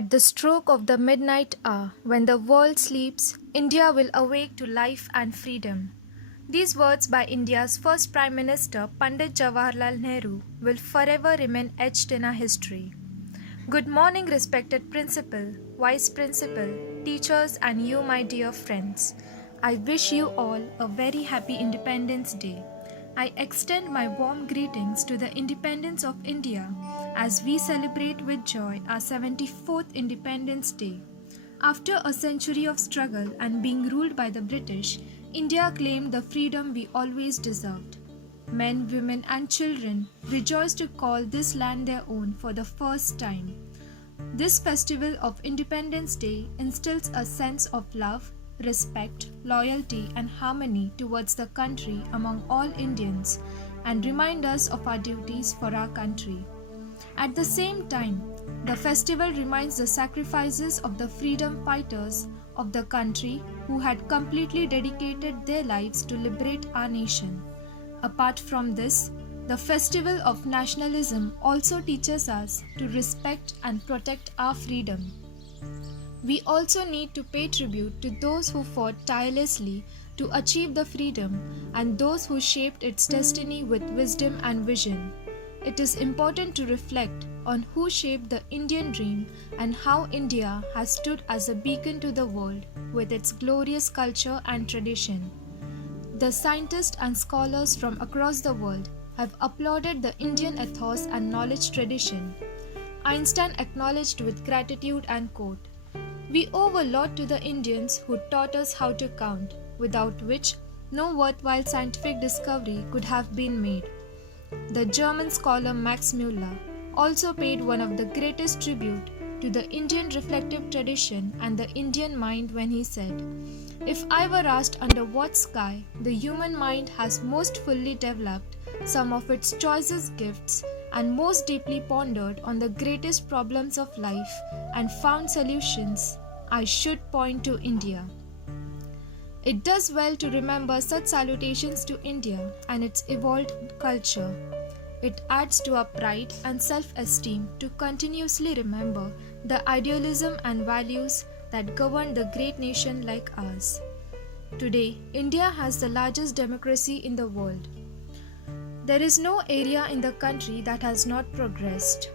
At the stroke of the midnight hour, when the world sleeps, India will awake to life and freedom. These words by India's first Prime Minister Pandit Jawaharlal Nehru will forever remain etched in our history. Good morning, respected Principal, Vice Principal, teachers, and you, my dear friends. I wish you all a very happy Independence Day. I extend my warm greetings to the independence of India as we celebrate with joy our 74th Independence Day. After a century of struggle and being ruled by the British, India claimed the freedom we always deserved. Men, women, and children rejoice to call this land their own for the first time. This festival of Independence Day instills a sense of love, respect, loyalty, and harmony towards the country among all Indians and remind us of our duties for our country. At the same time, the festival reminds the sacrifices of the freedom fighters of the country who had completely dedicated their lives to liberate our nation. Apart from this, the festival of nationalism also teaches us to respect and protect our freedom. We also need to pay tribute to those who fought tirelessly to achieve the freedom and those who shaped its destiny with wisdom and vision. It is important to reflect on who shaped the Indian dream and how India has stood as a beacon to the world with its glorious culture and tradition. The scientists and scholars from across the world have applauded the Indian ethos and knowledge tradition. Einstein acknowledged with gratitude and quote, "We owe a lot to the Indians who taught us how to count, without which no worthwhile scientific discovery could have been made." The German scholar Max Müller also paid one of the greatest tribute to the Indian reflective tradition and the Indian mind when he said, "If I were asked under what sky the human mind has most fully developed some of its choicest gifts and most deeply pondered on the greatest problems of life and found solutions, I should point to India." It does well to remember such salutations to India and its evolved culture. It adds to our pride and self-esteem to continuously remember the idealism and values that govern the great nation like ours. Today, India has the largest democracy in the world. There is no area in the country that has not progressed.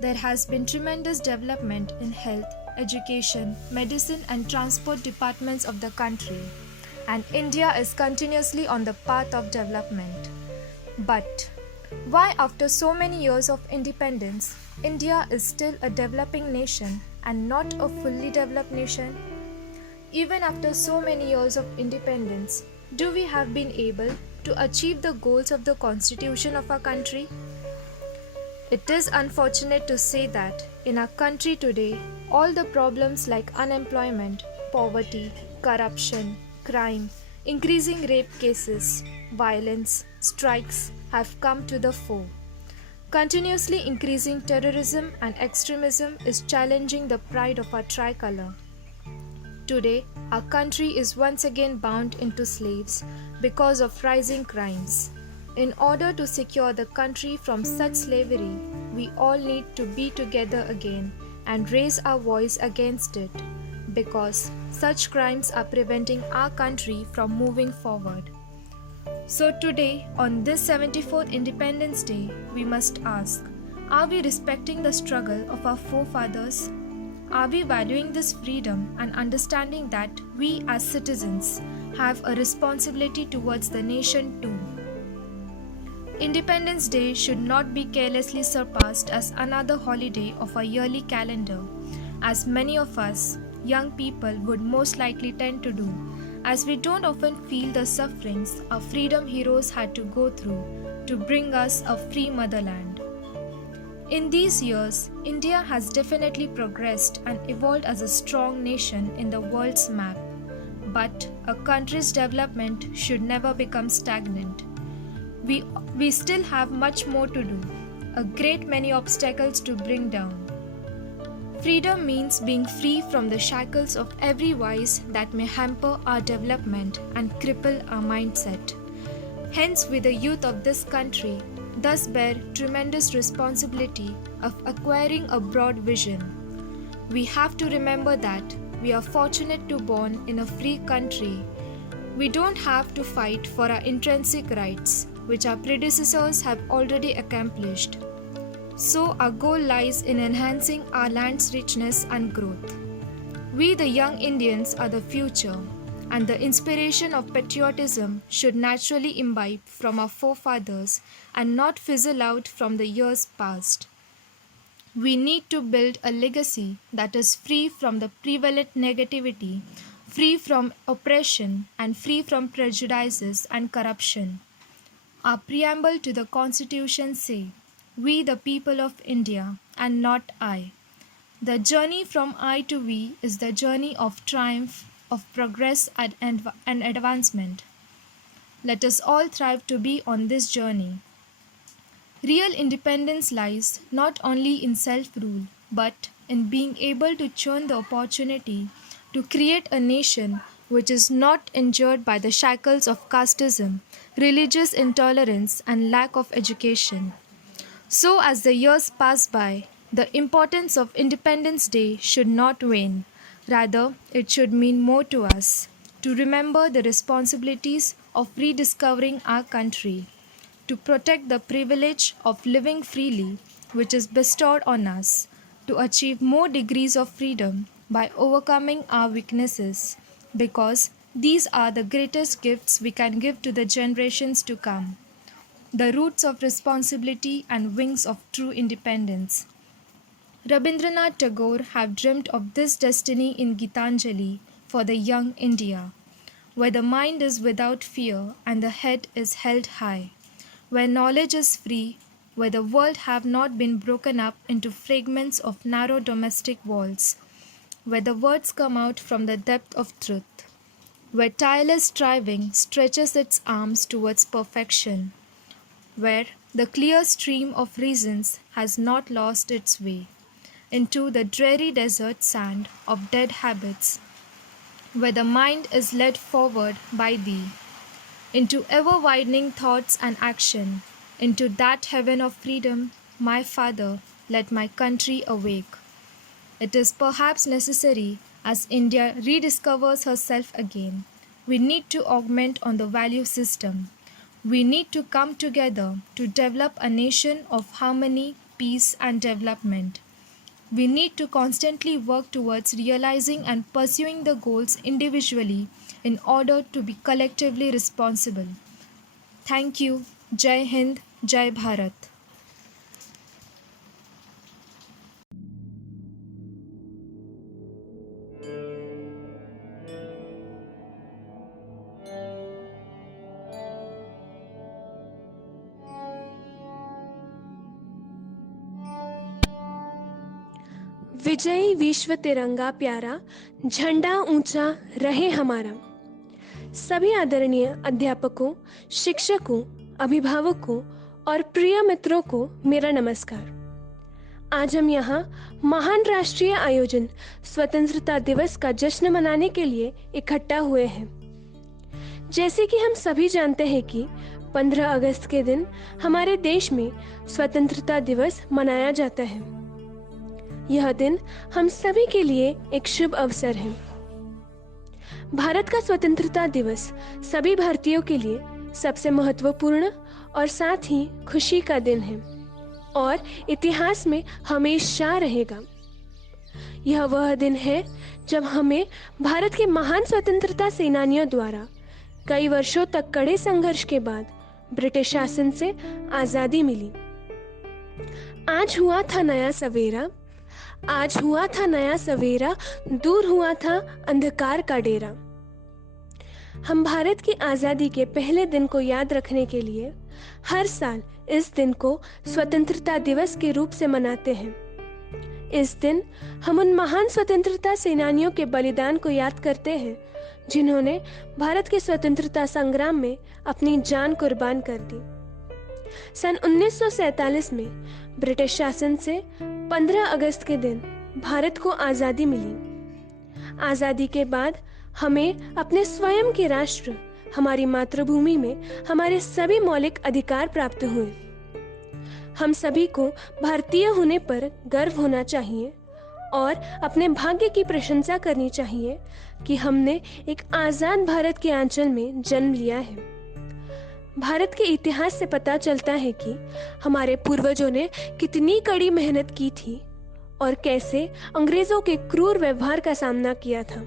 There has been tremendous development in health, education, medicine, and transport departments of the country, and India is continuously on the path of development. But why, after so many years of independence, India is still a developing nation and not a fully developed nation? Even after so many years of independence, do we have been able to achieve the goals of the constitution of our country? It is unfortunate to say that in our country today, all the problems like unemployment, poverty, corruption, crime, increasing rape cases, violence, strikes have come to the fore. Continuously increasing terrorism and extremism is challenging the pride of our tricolor. Today, our country is once again bound into slaves because of rising crimes. In order to secure the country from such slavery, we all need to be together again and raise our voice against it, because such crimes are preventing our country from moving forward. So today, on this 74th Independence Day, we must ask, are we respecting the struggle of our forefathers? Are we valuing this freedom and understanding that we as citizens have a responsibility towards the nation too? Independence Day should not be carelessly surpassed as another holiday of our yearly calendar, as many of us, young people, would most likely tend to do, as we don't often feel the sufferings our freedom heroes had to go through to bring us a free motherland. In these years, India has definitely progressed and evolved as a strong nation in the world's map. But a country's development should never become stagnant. We still have much more to do, a great many obstacles to bring down. Freedom means being free from the shackles of every vice that may hamper our development and cripple our mindset. Hence, we the youth of this country thus bear tremendous responsibility of acquiring a broad vision. We have to remember that we are fortunate to born in a free country. We don't have to fight for our intrinsic rights, which our predecessors have already accomplished. So our goal lies in enhancing our land's richness and growth. We, the young Indians, are the future, and the inspiration of patriotism should naturally imbibe from our forefathers and not fizzle out from the years past. We need to build a legacy that is free from the prevalent negativity, free from oppression, and free from prejudices and corruption. Our preamble to the Constitution say, "We the people of India, and not I." The journey from I to we is the journey of triumph, of progress and advancement. Let us all strive to be on this journey. Real independence lies not only in self-rule, but in being able to churn the opportunity to create a nation which is not injured by the shackles of casteism, religious intolerance, and lack of education. So, as the years pass by, the importance of Independence Day should not wane. Rather, it should mean more to us, to remember the responsibilities of rediscovering our country, to protect the privilege of living freely which is bestowed on us, to achieve more degrees of freedom by overcoming our weaknesses, because these are the greatest gifts we can give to the generations to come, the roots of responsibility and wings of true independence. Rabindranath Tagore have dreamt of this destiny in Gitanjali for the young India, where the mind is without fear and the head is held high, where knowledge is free, where the world have not been broken up into fragments of narrow domestic walls, where the words come out from the depth of truth, where tireless striving stretches its arms towards perfection, where the clear stream of reasons has not lost its way into the dreary desert sand of dead habits, where the mind is led forward by thee, into ever-widening thoughts and action, into that heaven of freedom, my Father, let my country awake. It is perhaps necessary, as India rediscovers herself again, we need to augment on the value system. We need to come together to develop a nation of harmony, peace, and development. We need to constantly work towards realizing and pursuing the goals individually in order to be collectively responsible. Thank you. Jai Hind, Jai Bharat. विजयी विश्व तिरंगा प्यारा, झंडा ऊंचा रहे हमारा। सभी आदरणीय अध्यापकों, शिक्षकों, अभिभावकों और प्रिय मित्रों को मेरा नमस्कार। आज हम यहाँ महान राष्ट्रीय आयोजन स्वतंत्रता दिवस का जश्न मनाने के लिए इकट्ठा हुए हैं। जैसे कि हम सभी जानते हैं कि 15 अगस्त के दिन हमारे देश में स्वतंत्रता दिवस मनाया जाता है। यह दिन हम सभी के लिए एक शुभ अवसर है। भारत का स्वतंत्रता दिवस सभी भारतीयों के लिए सबसे महत्वपूर्ण और साथ ही खुशी का दिन है और इतिहास में हमेशा रहेगा। यह वह दिन है जब हमें भारत के महान स्वतंत्रता सेनानियों द्वारा कई वर्षों तक कड़े संघर्ष के बाद ब्रिटिश शासन से आजादी मिली। आज हुआ था नया सवेरा, आज हुआ था नया सवेरा, दूर हुआ था अंधकार का डेरा। हम भारत की आजादी के पहले दिन को याद रखने के लिए हर साल इस दिन को स्वतंत्रता दिवस के रूप से मनाते हैं। इस दिन हम उन महान स्वतंत्रता सेनानियों के बलिदान को याद करते हैं जिन्होंने भारत के स्वतंत्रता संग्राम में अपनी जान कुर्बान कर दी। सन 1947 में ब्रिटिश शासन से 15 अगस्त के दिन भारत को आज़ादी मिली। आज़ादी के बाद हमें अपने स्वयं के राष्ट्र, हमारी मातृभूमि में हमारे सभी मौलिक अधिकार प्राप्त हुए। हम सभी को भारतीय होने पर गर्व होना चाहिए और अपने भाग्य की प्रशंसा करनी चाहिए कि हमने एक आज़ाद भारत के आंचल में जन्म लिया है। भारत के इतिहास से पता चलता है कि हमारे पूर्वजों ने कितनी कड़ी मेहनत की थी और कैसे अंग्रेजों के क्रूर व्यवहार का सामना किया था।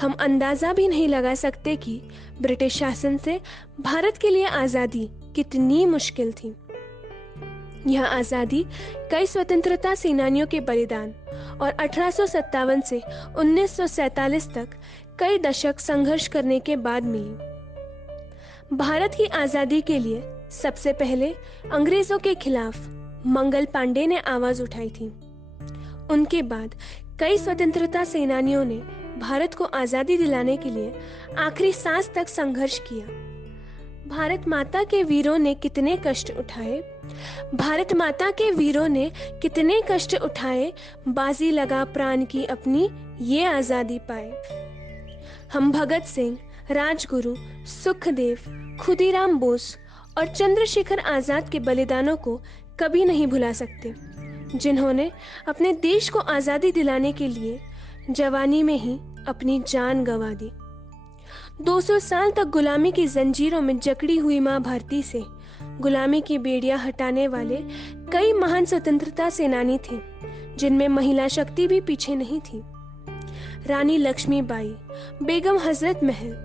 हम अंदाजा भी नहीं लगा सकते कि ब्रिटिश शासन से भारत के लिए आज़ादी कितनी मुश्किल थी। यह आज़ादी कई स्वतंत्रता सेनानियों के बलिदान और 1857 से 1947 तक कई दशक संघर्ष करने के बाद मिली। भारत की आज़ादी के लिए सबसे पहले अंग्रेजों के खिलाफ मंगल पांडे ने आवाज उठाई थी। उनके बाद कई स्वतंत्रता सेनानियों ने भारत को आज़ादी दिलाने के लिए आखिरी सांस तक संघर्ष किया। भारत माता के वीरों ने कितने कष्ट उठाए, भारत माता के वीरों ने कितने कष्ट उठाए, बाजी लगा प्राण की अपनी ये आज़ादी पाए। हम भगत सिंह, राजगुरु, सुखदेव, खुदीराम बोस और चंद्रशेखर आज़ाद के बलिदानों को कभी नहीं भुला सकते, जिन्होंने अपने देश को आज़ादी दिलाने के लिए जवानी में ही अपनी जान गंवा दी। 200 साल तक गुलामी की जंजीरों में जकड़ी हुई मां भारती से गुलामी की बेड़ियां हटाने वाले कई महान स्वतंत्रता सेनानी थे, जिनमें महिला शक्ति भी पीछे नहीं थी। रानी लक्ष्मीबाई, बेगम हजरत महल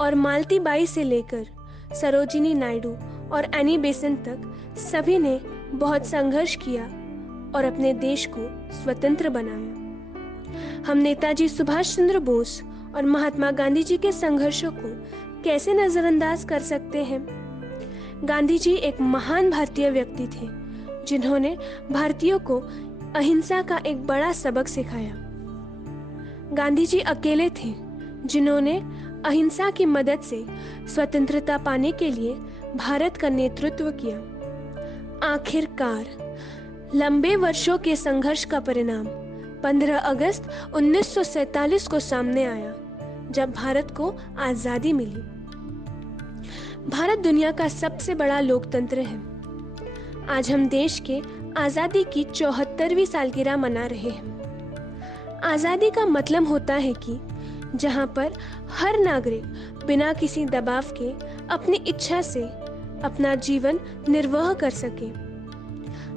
और मालती बाई से लेकर सरोजिनी नायडू और एनी बेसेंट तक सभी ने बहुत संघर्ष किया और अपने देश को स्वतंत्र बनाया। हम नेताजी सुभाष चंद्र बोस और महात्मा गांधी जी के संघर्षों को कैसे नजरअंदाज कर सकते हैं। गांधी जी एक महान भारतीय व्यक्ति थे, जिन्होंने भारतीयों को अहिंसा का एक बड़ा सबक सिखाया। गांधी जी अकेले थे जिन्होंने अहिंसा की मदद से स्वतंत्रता पाने के लिए भारत का नेतृत्व किया। आखिरकार लंबे वर्षों के संघर्ष का परिणाम 15 अगस्त 1947 को सामने आया, जब भारत को आजादी मिली। भारत दुनिया का सबसे बड़ा लोकतंत्र है। आज हम देश के आजादी की 74वीं सालगिरह मना रहे हैं। आजादी का मतलब होता है कि जहां पर हर नागरिक बिना किसी दबाव के अपनी इच्छा से अपना जीवन निर्वाह कर सके,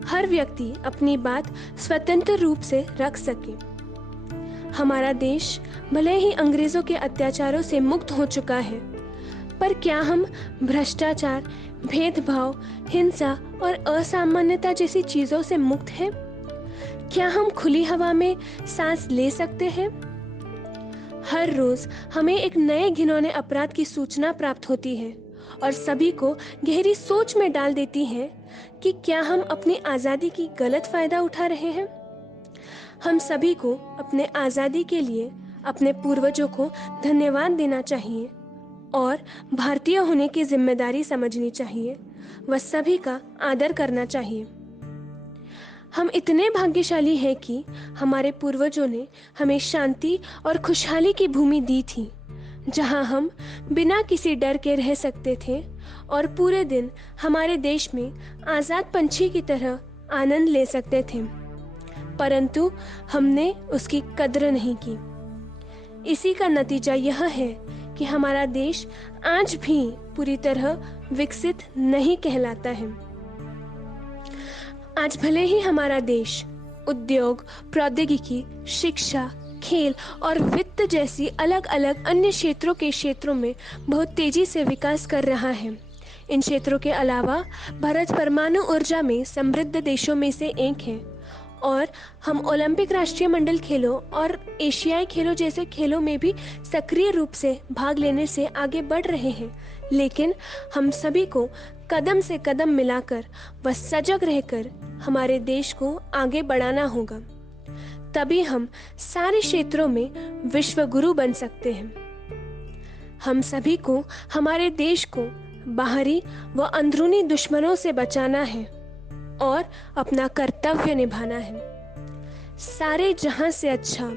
हर व्यक्ति अपनी बात स्वतंत्र रूप से रख सके। हमारा देश भले ही अंग्रेजों के अत्याचारों से मुक्त हो चुका है, पर क्या हम भ्रष्टाचार, भेदभाव, हिंसा और असामान्यता जैसी चीजों से मुक्त हैं? क्या हम खुली हवा में सांस ले सकते हैं? हर रोज हमें एक नए घिनौने अपराध की सूचना प्राप्त होती है और सभी को गहरी सोच में डाल देती है कि क्या हम अपनी आजादी की गलत फायदा उठा रहे हैं। हम सभी को अपने आजादी के लिए अपने पूर्वजों को धन्यवाद देना चाहिए और भारतीय होने की जिम्मेदारी समझनी चाहिए व सभी का आदर करना चाहिए। हम इतने भाग्यशाली हैं कि हमारे पूर्वजों ने हमें शांति और खुशहाली की भूमि दी थी, जहां हम बिना किसी डर के रह सकते थे और पूरे दिन हमारे देश में आजाद पंछी की तरह आनंद ले सकते थे, परंतु हमने उसकी कद्र नहीं की। इसी का नतीजा यह है कि हमारा देश आज भी पूरी तरह विकसित नहीं कहलाता है। आज भले ही हमारा देश उद्योग, प्रौद्योगिकी, शिक्षा, खेल और वित्त जैसी अलग अलग अन्य क्षेत्रों में बहुत तेजी से विकास कर रहा है। इन क्षेत्रों के अलावा भारत परमाणु ऊर्जा में समृद्ध देशों में से एक है और हम ओलंपिक राष्ट्रीय मंडल खेलों और एशियाई खेलों जैसे खेलों में भी सक्रिय रूप से भाग लेने से आगे बढ़ रहे हैं। लेकिन हम सभी को कदम से कदम मिलाकर व सजग रहकर हमारे देश को आगे बढ़ाना होगा, तभी हम सारे क्षेत्रों में विश्व गुरु बन सकते हैं। हम सभी को हमारे देश को बाहरी व अंदरूनी दुश्मनों से बचाना है और अपना कर्तव्य निभाना है। सारे जहां से अच्छा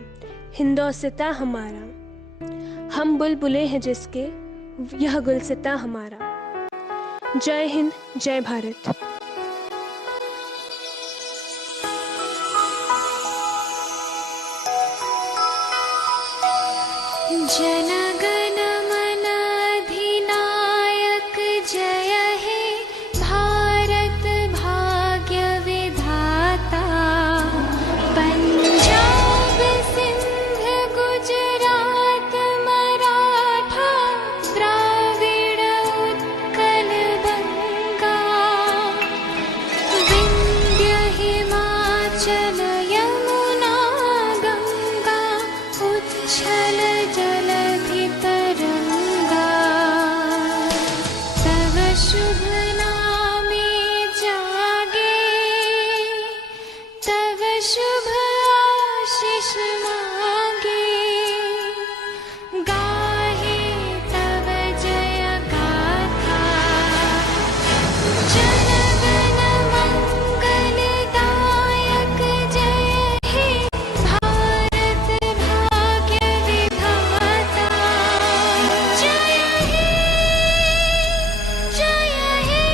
हिंदोसिता हमारा, हम बुलबुले हैं जिसके यह गुलसिता हमारा। जय हिंद, जय भारत। जनगण मन अधिनायक जय हे भारत भाग्य विधाता पंजाब सिंध गुजरात मराठा द्राविड़ उत्कल बंगा विंध्य हिमाचल यमुना गंगा उच्छल जलधि तरंगा तव शुभ नामे जागे तव शुभ आशीष मांगे गाहे तव जय गाथा जनगण मंगलदायक जय हे भारत भाग्य विधाता जय हे जय हे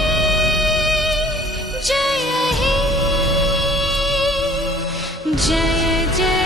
जय हे जय जय